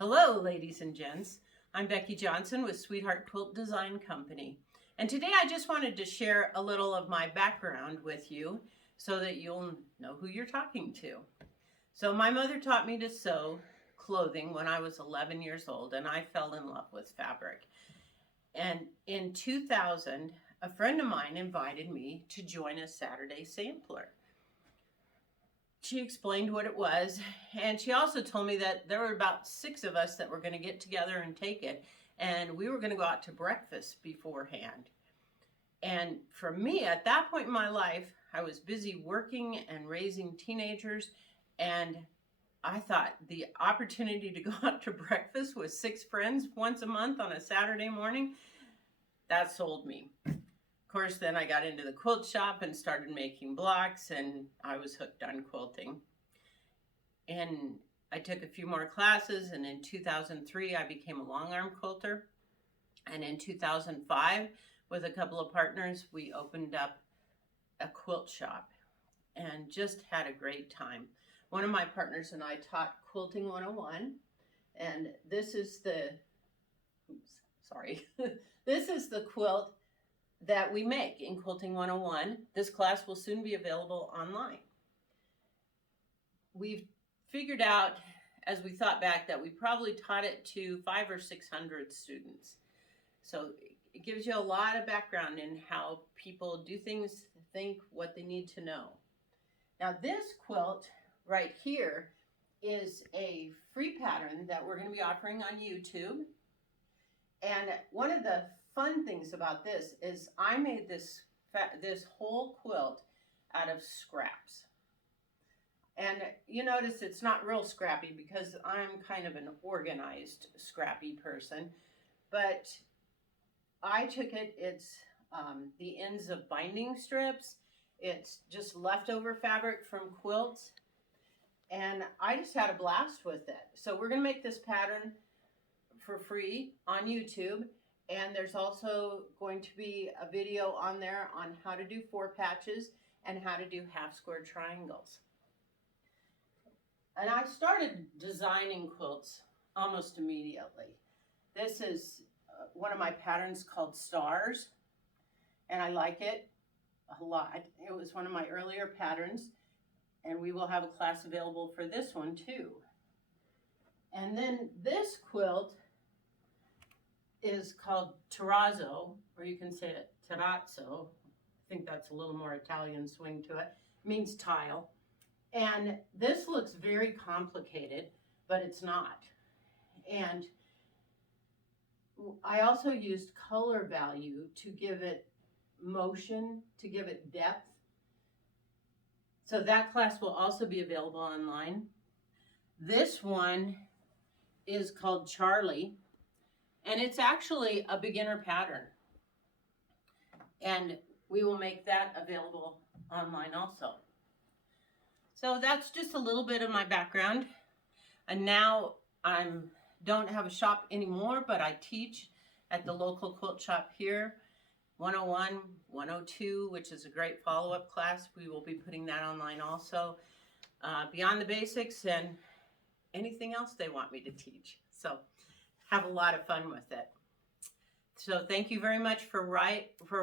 Hello, ladies and gents. I'm Becky Johnson with Sweetheart Quilt Design Company. And today I just wanted to share a little of my background with you so that you'll know who you're talking to. So my mother taught me to sew clothing when I was 11 years old, and I fell in love with fabric. And in 2000, a friend of mine invited me to join a Saturday sampler. She explained what it was, and she also told me that there were about 6 of us that were going to get together and take it, and we were going to go out to breakfast beforehand. And for me, at that point in my life, I was busy working and raising teenagers, and I thought the opportunity to go out to breakfast with 6 friends once a month on a Saturday morning, that sold me. Of course, then I got into the quilt shop and started making blocks, and I was hooked on quilting. And I took a few more classes, and in 2003, I became a long arm quilter. And in 2005, with a couple of partners, we opened up a quilt shop and just had a great time. One of my partners and I taught Quilting 101, and this is the, this is the quilt that we make in Quilting 101. This class will soon be available online. We've figured out, as we thought back, that we probably taught it to 500 or 600 students. So it gives you a lot of background in how people do things, think, what they need to know. Now this quilt right here is a free pattern that we're going to be offering on YouTube. And one of the fun things about this is I made this whole quilt out of scraps. And you notice it's not real scrappy because I'm kind of an organized scrappy person, but I took it's the ends of binding strips, it's just leftover fabric from quilts, and I just had a blast with it. So we're going to make this pattern for free on YouTube. And there's also going to be a video on there on how to do 4 patches and how to do half square triangles. And I started designing quilts almost immediately. This is one of my patterns called Stars, and I like it a lot. It was one of my earlier patterns, and we will have a class available for this one too. And then this quilt is called terrazzo, or you can say it terrazzo. I think that's a little more Italian swing to it. It means tile. And this looks very complicated, but it's not. And I also used color value to give it motion, to give it depth. So that class will also be available online. This one is called Charlie. And it's actually a beginner pattern. And we will make that available online also. So that's just a little bit of my background. And now I don't have a shop anymore, but I teach at the local quilt shop here, 101, 102, which is a great follow-up class. We will be putting that online also. Beyond the Basics and anything else they want me to teach. So have a lot of fun with it. So thank you very much for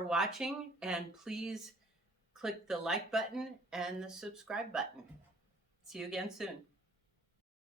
watching, and please click the like button and the subscribe button. See you again soon.